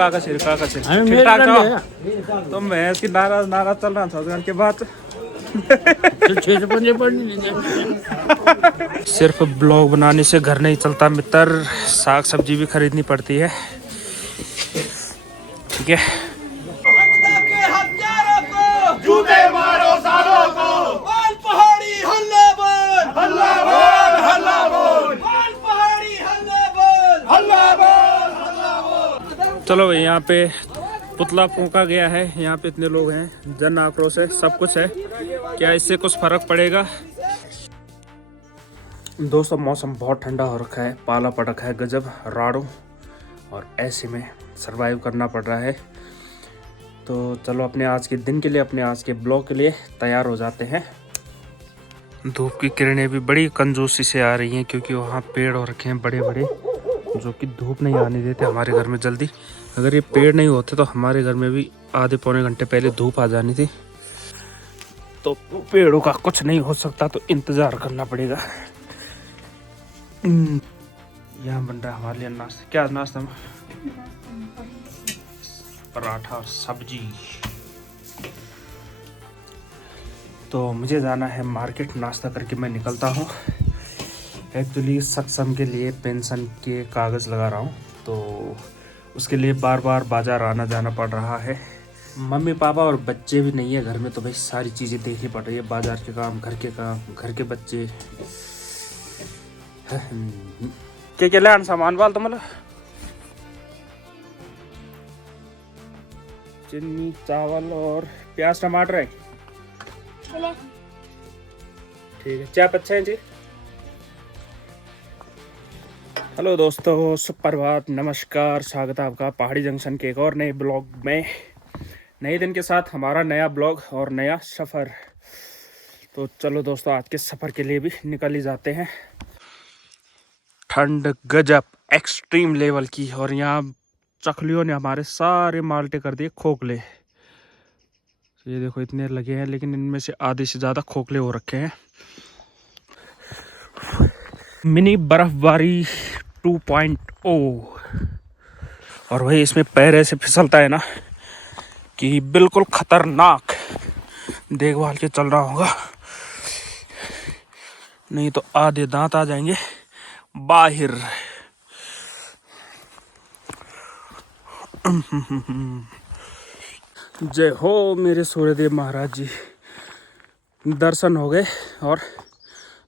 ठीक-ठाक जाओ तो मैं इसकी नाराज चल रहा था के बाद सिर्फ ब्लॉग बनाने से घर नहीं चलता मित्र, साग सब्जी भी खरीदनी पड़ती है। ठीक है, जूते मारो सालों को, बाल पहाड़ी हल्ला बोल, हल्ला बोल, हल्ला बोल, बाल पहाड़ी हल्ला बोल, हल्ला बोल, हल्ला बोल। चलो भाई, यहाँ पे पुतला फूंका गया है, यहाँ पे इतने लोग हैं, जन आक्रोश है, सब कुछ है। क्या इससे कुछ फर्क पड़ेगा? दोस्तों मौसम बहुत ठंडा हो रखा है, पाला पड़ रखा है गजब राड़ो, और ऐसे में सरवाइव करना पड़ रहा है। तो चलो अपने आज के दिन के लिए, अपने आज के ब्लॉग के लिए तैयार हो जाते हैं। धूप की किरणें भी बड़ी कंजूसी से आ रही हैं, क्योंकि वहाँ पेड़ हो रखे हैं बड़े बड़े, जो कि धूप नहीं आने देते हमारे घर में जल्दी। अगर ये पेड़ नहीं होते तो हमारे घर में भी आधे पौने घंटे पहले धूप आ जानी थी। तो पेड़ों का कुछ नहीं हो सकता, तो इंतज़ार करना पड़ेगा। यहाँ बन रहा है हमारे लिए नाश्ता। क्या नाश्ता में? पराठा और सब्जी। तो मुझे जाना है मार्केट, नाश्ता करके मैं निकलता हूँ। एक्चुअली सत्संग के लिए पेंशन के कागज़ लगा रहा हूँ, तो उसके लिए बार बार बाज़ार आना जाना पड़ रहा है। मम्मी पापा और बच्चे भी नहीं है घर में, तो भाई सारी चीज़ें देखनी पड़ रही है, बाज़ार के काम, घर के काम, घर के बच्चे। क्या ले सामान वाल तो मतलब चीनी, चावल और प्याज टमाटर है। ठीक है, चाय अच्छा है जी। हेलो दोस्तों, सुप्रभात, नमस्कार, स्वागत है आपका पहाड़ी जंक्शन के एक और नए ब्लॉग में। नए दिन के साथ हमारा नया ब्लॉग और नया सफ़र। तो चलो दोस्तों, आज के सफ़र के लिए भी निकल ही जाते हैं। ठंड गजब एक्सट्रीम लेवल की, और यहाँ चखलियों ने हमारे सारे माल्टे कर दिए खोखले। ये देखो इतने लगे हैं, लेकिन इनमें से आधे से ज़्यादा खोखले हो रखे हैं। मिनी बर्फबारी 2.0, और वही इसमें पैर ऐसे फिसलता है ना कि बिल्कुल खतरनाक। देखभाल के चल रहा होगा, नहीं तो आधे दांत आ जाएंगे बाहर। जय हो मेरे सूर्यदेव महाराज जी। दर्शन हो गए और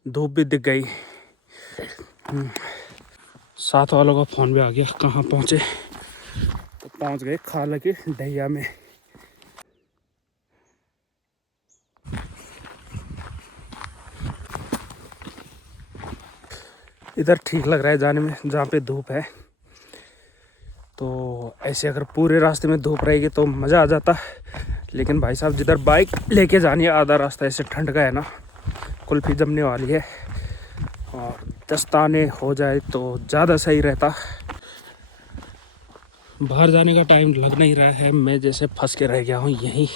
धूप भी दिख गई। साथ वालों का फोन भी आ गया, कहाँ पहुँचे? तो पहुँच गए खाला की ढैया में। इधर ठीक लग रहा है जाने में, जहाँ पे धूप है। तो ऐसे अगर पूरे रास्ते में धूप रहेगी तो मज़ा आ जाता, लेकिन भाई साहब जिधर बाइक लेके जानी है, आधा रास्ता ऐसे ठंड का है ना, कुल्फी जमने वाली है, और दस्ताने हो जाए तो ज़्यादा सही रहता। बाहर जाने का टाइम लग नहीं रहा है, मैं जैसे फंस के रह गया हूँ यहीं।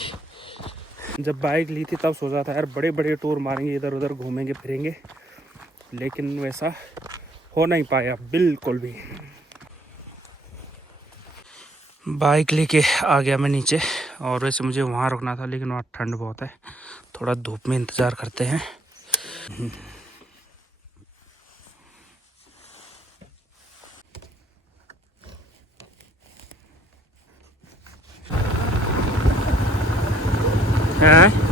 जब बाइक ली थी तब सोचा था यार बड़े बड़े टूर मारेंगे, इधर उधर घूमेंगे फिरेंगे, लेकिन वैसा हो नहीं पाया बिल्कुल भी। बाइक लेके आ गया मैं नीचे, और वैसे मुझे वहाँ रुकना था, लेकिन वहाँ ठंड बहुत है, थोड़ा धूप में इंतज़ार करते हैं। हैं?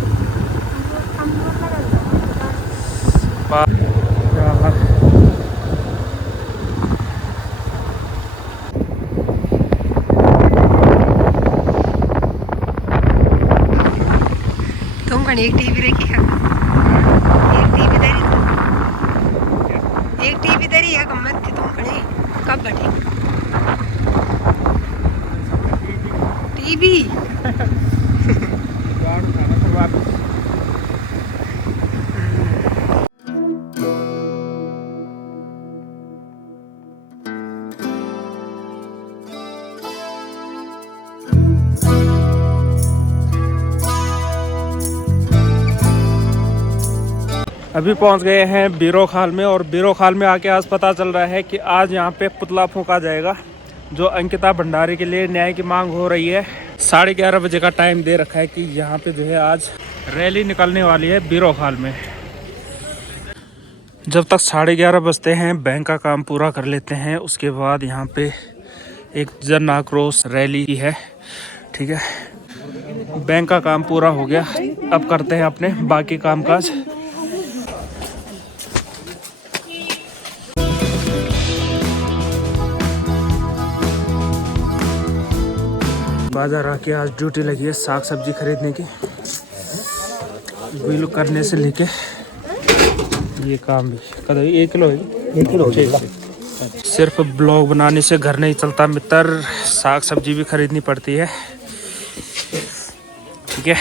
एक टीवी रखी है, एक टीवी दरी है, कमत थी तुम खड़े कब बैठे टीवी। अभी पहुंच गए हैं बीरो खाल में, और बीरो खाल में आके आज पता चल रहा है कि आज यहाँ पे पुतला फूंका जाएगा जो अंकिता भंडारी के लिए न्याय की मांग हो रही है। 11:30 बजे का टाइम दे रखा है कि यहाँ पे जो है आज रैली निकलने वाली है बीरोखाल में। जब तक 11:30 बजते हैं बैंक का काम पूरा कर लेते हैं, उसके बाद यहाँ पे एक जन आक्रोश रैली की है। ठीक है, बैंक का काम पूरा हो गया, अब करते हैं अपने बाकी कामकाज। बाजार आके आज ड्यूटी लगी है साग सब्जी खरीदने की, बिल करने से लेके ये काम भी। कदम 1 किलो है, 1 किलो सिर्फ ब्लॉग बनाने से घर नहीं चलता मित्र, साग सब्जी भी खरीदनी पड़ती है। ठीक है,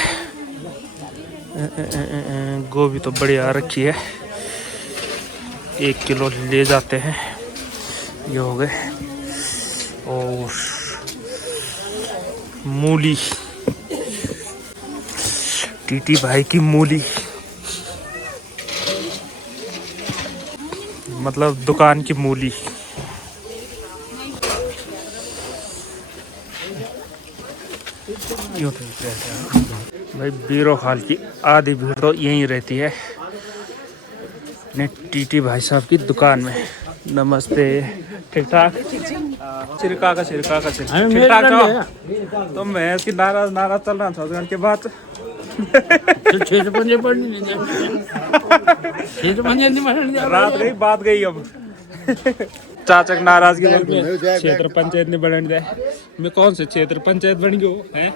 गोभी तो बढ़िया रखी है, 1 किलो ले जाते हैं। ये हो गए। और मूली, टीटी भाई की मूली, मतलब दुकान की मूली। भाई बीरोखाल की आधी भीड़ तो यहीं रहती है अपने टीटी भाई साहब की दुकान में। नमस्ते, ठीक ठाक? सिरका का ठीक ठाक था। तो मैं इसकी नाराज चल रहा था के बाद रात गई, बात गई। अब चाचक नाराजगी क्षेत्र पंचायत ने बढ़ जाए। मैं कौन से क्षेत्र पंचायत बन गयो है?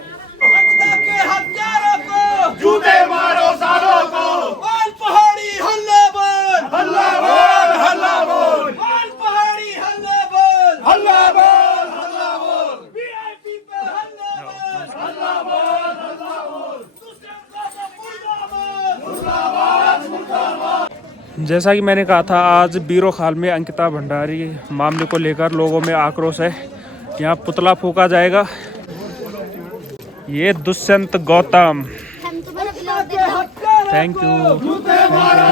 जूते मारो सालों को, वाल पहाड़ी हल्ला बोल, हल्ला बोल, हल्ला बोल, वाल पहाड़ी हल्ला बोल, हल्ला बोल, हल्ला बोल, वीआईपी पे हल्ला बोल, हल्ला बोल, हल्ला बोल, मुर्दाबाद, मुर्दाबाद। जैसा कि मैंने कहा था, आज बीरोखाल में अंकिता भंडारी मामले को लेकर लोगों में आक्रोश है। यहाँ पुतला फूका जाएगा। ये दुष्यंत गौतम, थैंक यू। जूते मारो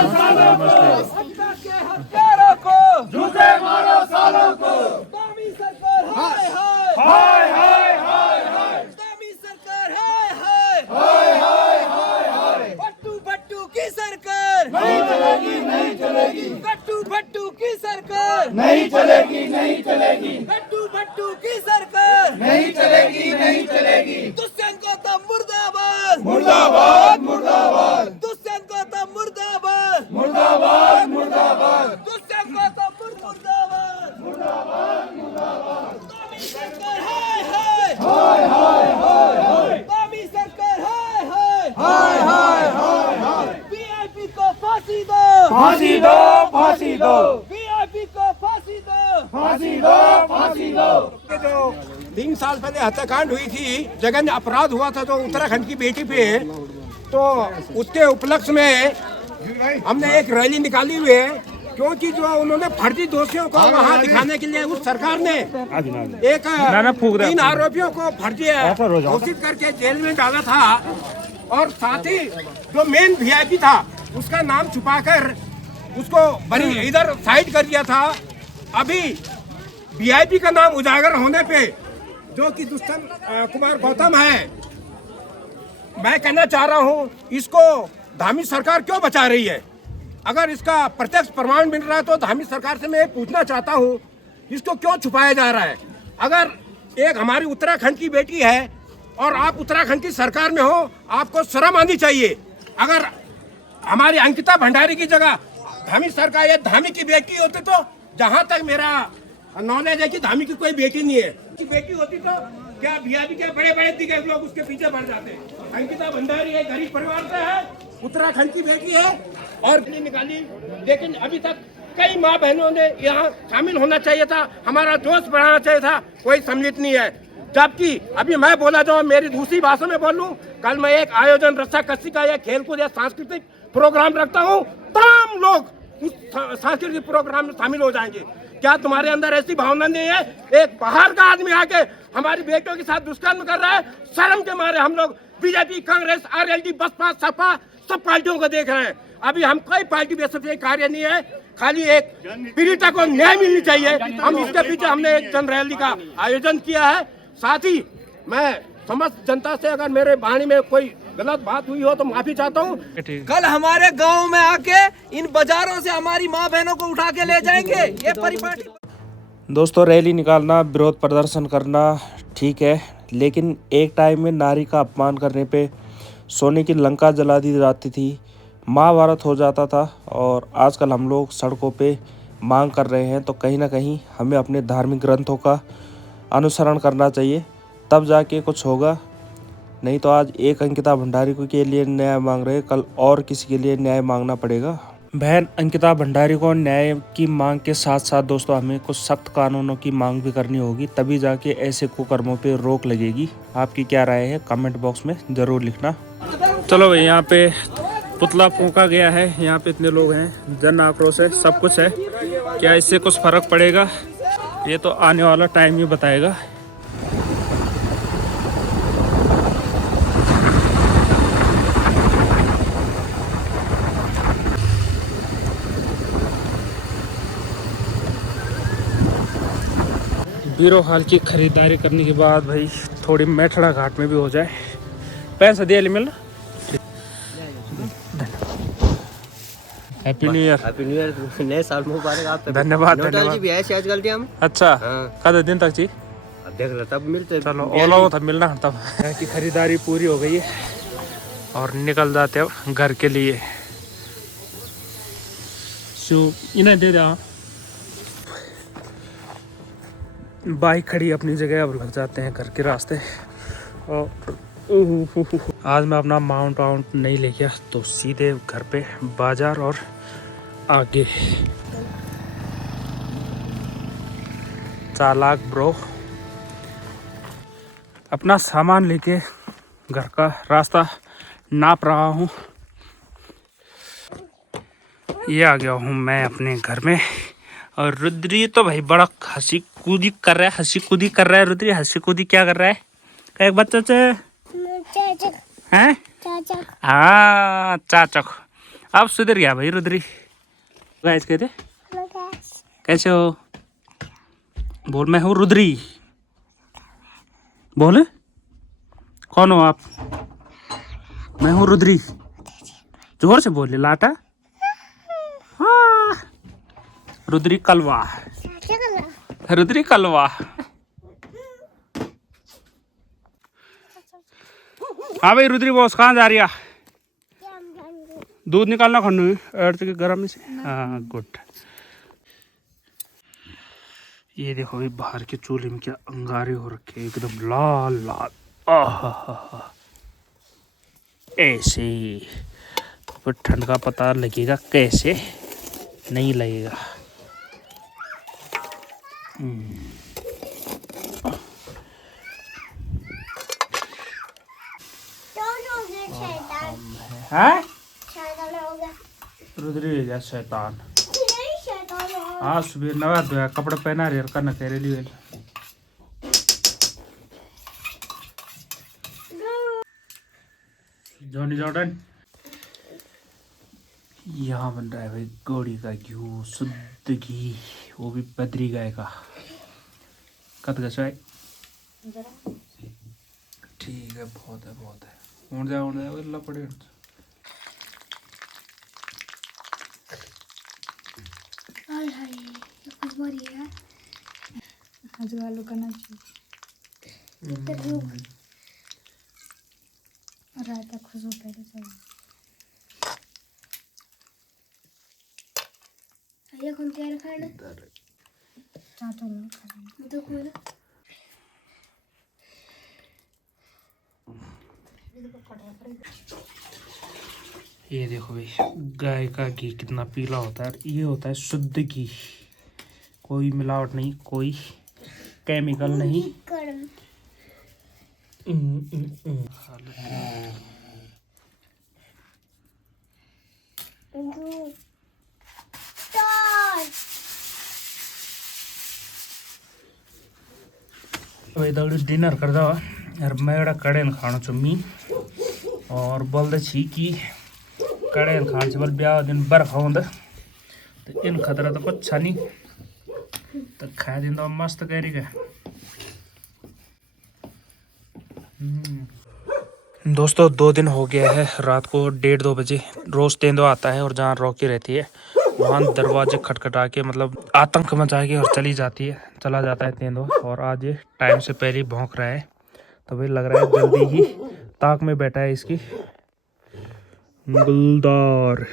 सालों को, दामी सरकार हाय हाय, हाय हाय हाय, दामी सरकार हाय हाय, हाय हाय हाय, भट्टू की सरकार नहीं चलेगी, नहीं चलेगी, भट्टू की सरकार नहीं चलेगी, नहीं चलेगी, भट्टू की सरकार नहीं चलेगी, नहीं चलेगी, दुष्यंत गौतम मुर्दाबाद, मुर्दाबाद, मुर्दाबाद, दुष्यंत गौतम मुर्दाबाद, मुर्दाबाद, मुर्दाबाद, दुष्यंत गौतम मुर्दाबाद, मुर्दाबाद, मुर्दाबाद, दामी सरकार हाय हाय, हाय हाय हाय, दामी सरकार हाय हाय, हाय हाय हाय, वीआईपी को फांसी दो, फांसी दो, फांसी दो, वीआईपी को फांसी दो, फांसी दो, फांसी दो। जो 3 साल पहले हत्याकांड हुई थी, जघन्य अपराध हुआ था जो उत्तराखंड की बेटी पे, तो उसके उपलक्ष्य में हमने एक रैली निकाली हुई है, क्योंकि जो उन्होंने फर्जी दोषियों को वहाँ दिखाने के लिए उस सरकार ने एक 3 आरोपियों को फर्जी घोषित करके जेल में डाला था, और साथ ही जो मेन वीआईपी था उसका नाम छुपाकर उसको बड़ी इधर साइड कर दिया था। अभी वीआईपी का नाम उजागर होने पे जो कि दुष्यंत कुमार गौतम है, मैं कहना चाह रहा हूँ, इसको धामी सरकार क्यों बचा रही है? अगर इसका प्रत्यक्ष प्रमाण मिल रहा है तो धामी सरकार से मैं पूछना चाहता हूँ, इसको क्यों छुपाया जा रहा है? अगर एक हमारी उत्तराखंड की बेटी है और आप उत्तराखंड की सरकार में हो, आपको शर्म आनी चाहिए। अगर हमारी अंकिता भंडारी की जगह धामी सरकार या धामी की बेटी होती, तो जहाँ तक मेरा नॉलेज है कि धामी की कोई बेटी नहीं है, की बेटी होती तो क्या वीआईपी के बड़े बड़े दिग्गज लोग उसके पीछे बढ़ जाते। अंकिता भंडारी एक गरीब परिवार से है, उत्तराखंड की बेटी है और निकाली, लेकिन अभी तक कई माँ बहनों ने यहाँ शामिल होना चाहिए था, हमारा जोश बढ़ाना चाहिए था, कोई सम्मिलित नहीं है। जबकि अभी मैं बोला जो मेरी दूसरी भाषा में बोलूं, कल मैं एक आयोजन रस्सा कस्सी का या खेलकूद या सांस्कृतिक प्रोग्राम रखता हूं, तमाम लोग उस सांस्कृतिक प्रोग्राम में शामिल हो जाएंगे। क्या तुम्हारे अंदर ऐसी भावना नहीं है? एक बाहर का आदमी आके हमारी बेटियों के साथ दुष्कर्म कर रहा है, शर्म के मारे हम लोग बीजेपी, कांग्रेस, आरएलडी, बसपा, सपा सब पार्टियों को देख रहे हैं। अभी हम कोई पार्टी बेसिस कार्य नहीं है, खाली एक पीड़िता को न्याय मिलनी चाहिए। हम इसके पीछे हमने एक जन रैली का आयोजन किया है। साथ ही मैं समस्त जनता से अगर मेरे वाणी में कोई गलत बात हुई हो तो माफी चाहता हूँ। कल हमारे गांव में आके इन बाजारों से हमारी माँ बहनों को उठा के ले जाएंगे। ये परिपाटी दोस्तों, रैली निकालना, विरोध प्रदर्शन करना ठीक है, लेकिन एक टाइम में नारी का अपमान करने पे सोने की लंका जला दी जाती थी, महाभारत हो जाता था। और आजकल हम लोग सड़कों पे मांग कर रहे हैं, तो कहीं ना कहीं हमें अपने धार्मिक ग्रंथों का अनुसरण करना चाहिए, तब जाके कुछ होगा। नहीं तो आज एक अंकिता भंडारी के लिए न्याय मांग रहे, कल और किसी के लिए न्याय मांगना पड़ेगा। बहन अंकिता भंडारी को न्याय की मांग के साथ साथ दोस्तों हमें कुछ सख्त कानूनों की मांग भी करनी होगी, तभी जाके ऐसे कुकर्मों पे रोक लगेगी। आपकी क्या राय है कमेंट बॉक्स में ज़रूर लिखना। चलो भाई, यहाँ पे पुतला फूंका गया है, यहाँ पे इतने लोग हैं, जन आक्रोश है, सब कुछ है। क्या इससे कुछ फर्क पड़ेगा, ये तो आने वाला टाइम ही बताएगा। बीरो हाल की खरीदारी करने के बाद भाई थोड़ी मेठड़ा घाट में भी हो जाए। पैसा दिया मिलना। Happy new year. Happy new year, नए साल मुबारक। आप धन्यवाद धन्यवाद भी ऐसे आज गलती हम। अच्छा, कद दिन तक जी अब देख लो तब मिलते। चलो ओला हो तब मिलना। तब की खरीदारी पूरी हो गई है और निकल जाते अब घर के लिए। इन्हें दे दे। बाइक खड़ी अपनी जगह, अब लग जाते हैं घर के रास्ते। और आज मैं अपना माउंट नहीं ले गया, तो सीधे घर पे बाजार और आगे। चालाक ब्रो, अपना सामान लेके घर का रास्ता नाप रहा हूँ। ये आ गया हूँ मैं अपने घर में। और रुद्री तो भाई बड़ा हंसी कूदी कर रहा है। रुद्री हंसी कूदी क्या कर रहा है? एक बच्चा हैं? हाँ, चाचक। अब सुधर गया भाई रुद्री। गाइस कहते कैसे हो? बोल मैं हूँ रुद्री। बोले कौन हो आप? मैं हूँ रुद्री। जोर से बोले लाटा। हाँ, रुद्री कलवा। रुद्री कलवा। हाँ भाई रुद्री बॉस कहाँ जा रही है? दूध निकालना खन्नू अर्थ के गर्म से। हाँ गुड। ये देखो भाई बाहर के चूल्हे में क्या अंगारे हो रखे, एकदम लाल लाल। आहा, ऐसे फिर ठंड का पता लगेगा कैसे? नहीं लगेगा। है रुद्री जा शैतान। हाँ सुबह नवा धोया कपड़े पहना रहे करना कह रही। Johnny Jordan. यहाँ बन रहा है भाई घोड़ी का घी, शुद्ध घी, वो भी बद्री गाय का। कत गए ठीक है, बहुत है। उड़ जाए अल्लाह पड़े। खुशबू पहले ये कौन क्या रखा है ना? तो कोई ना। ये देखो भाई गाय का घी कितना पीला होता है। ये होता है शुद्ध घी, कोई मिलावट नहीं, कोई केमिकल नहीं। भाई दौड़ी डिनर कर दवा यार, मैं कड़े खाना छो मीन और बोलते छी कि कड़े खान से बोल ब्याह दिन बर्फ होंद तो इन खतरा तो कुछ छा नहीं, तो खा दिन तो मस्त कैरी का। दोस्तों 2 दिन हो गया है, रात को 1:30-2 बजे रोज तेंदो आता है और जहाँ रॉकी रहती है वहाँ दरवाजे खटखटा के मतलब आतंक मचा के और चला जाता है तेंदो। और आज ये टाइम से पहले ही भौंक रहा है, तो भाई लग रहा है जल्दी ही ताक में बैठा है इसकी गुलदार।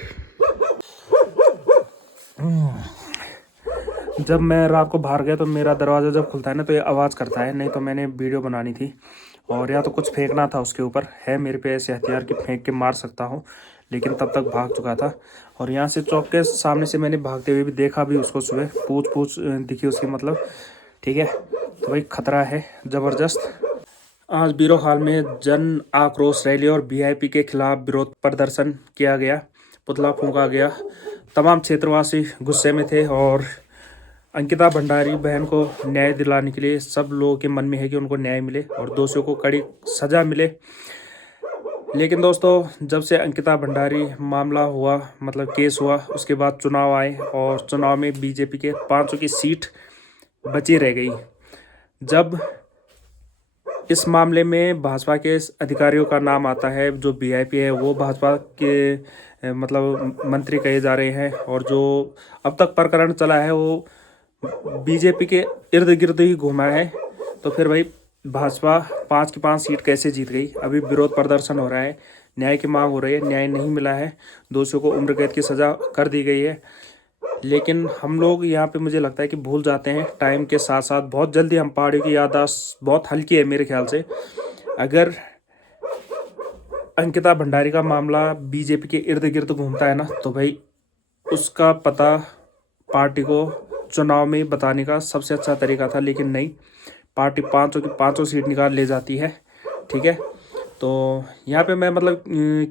जब मैं रात को बाहर गया तो मेरा दरवाज़ा जब खुलता है ना तो ये आवाज़ करता है, नहीं तो मैंने वीडियो बनानी थी और या तो कुछ फेंकना था उसके ऊपर। है मेरे पे ऐसे हथियार कि फेंक के मार सकता हूँ, लेकिन तब तक भाग चुका था। और यहाँ से चौक के सामने से मैंने भागते हुए भी देखा भी उसको, सुबह पूछ दिखी उसकी मतलब, ठीक है। तो भाई खतरा है ज़बरदस्त। आज बीरो हाल में जन आक्रोश रैली और वीआईपी के खिलाफ विरोध प्रदर्शन किया गया, पुतला फूंका गया। तमाम क्षेत्रवासी गुस्से में थे और अंकिता भंडारी बहन को न्याय दिलाने के लिए सब लोगों के मन में है कि उनको न्याय मिले और दोषियों को कड़ी सजा मिले। लेकिन दोस्तों जब से अंकिता भंडारी मामला हुआ, मतलब केस हुआ, उसके बाद चुनाव आए और चुनाव में बीजेपी के 500 की सीट बची रह गई। जब इस मामले में भाजपा के अधिकारियों का नाम आता है, जो वीआईपी है वो भाजपा के मतलब मंत्री कहे जा रहे हैं, और जो अब तक प्रकरण चला है वो बीजेपी के इर्द गिर्द ही घूमा है। तो फिर भाई भाजपा 5 की 5 सीट कैसे जीत गई? अभी विरोध प्रदर्शन हो रहा है, न्याय की मांग हो रही है, न्याय नहीं मिला है, दोषियों को उम्र कैद की सज़ा कर दी गई है। लेकिन हम लोग यहाँ पे मुझे लगता है कि भूल जाते हैं टाइम के साथ साथ। बहुत जल्दी हम पहाड़ियों की याददाश्त बहुत हल्की है मेरे ख्याल से। अगर अंकिता भंडारी का मामला बीजेपी के इर्द गिर्द घूमता है ना, तो भाई उसका पता पार्टी को चुनाव में बताने का सबसे अच्छा तरीका था। लेकिन नहीं, पार्टी 500 की 500 सीट निकाल ले जाती है, ठीक है। तो यहाँ पे मैं मतलब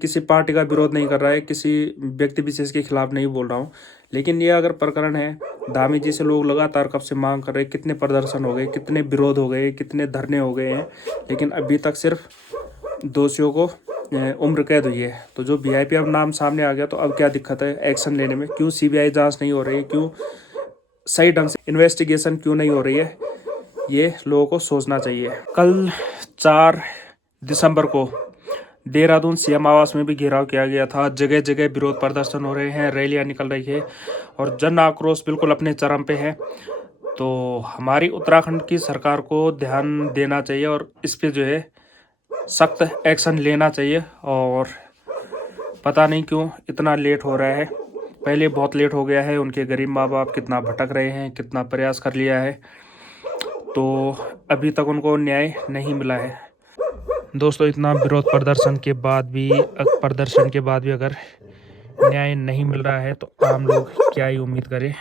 किसी पार्टी का विरोध नहीं कर रहा है, किसी व्यक्ति विशेष के खिलाफ नहीं बोल रहा हूँ। लेकिन ये अगर प्रकरण है, धामी जी से लोग लगातार कब से मांग कर रहे हैं, कितने प्रदर्शन हो गए, कितने विरोध हो गए, कितने धरने हो गए हैं, लेकिन अभी तक सिर्फ दोषियों को उम्र कैद हुई है। तो जो वीआईपी अब नाम सामने आ गया, तो अब क्या दिक्कत है एक्शन लेने में? क्यों सीबीआई जांच नहीं हो रही है? क्यों सही ढंग से इन्वेस्टिगेशन क्यों नहीं हो रही है? ये लोगों को सोचना चाहिए। कल 4 दिसंबर को देहरादून सीएम आवास में भी घेराव किया गया था। जगह जगह विरोध प्रदर्शन हो रहे हैं, रैलियां निकल रही है और जन आक्रोश बिल्कुल अपने चरम पे है। तो हमारी उत्तराखंड की सरकार को ध्यान देना चाहिए और इस पे जो है सख्त एक्शन लेना चाहिए। और पता नहीं क्यों इतना लेट हो रहा है, पहले बहुत लेट हो गया है। उनके गरीब माँ बाप कितना भटक रहे हैं, कितना प्रयास कर लिया है, तो अभी तक उनको न्याय नहीं मिला है। दोस्तों इतना विरोध प्रदर्शन के बाद भी अगर न्याय नहीं मिल रहा है तो आम लोग क्या ही उम्मीद करें।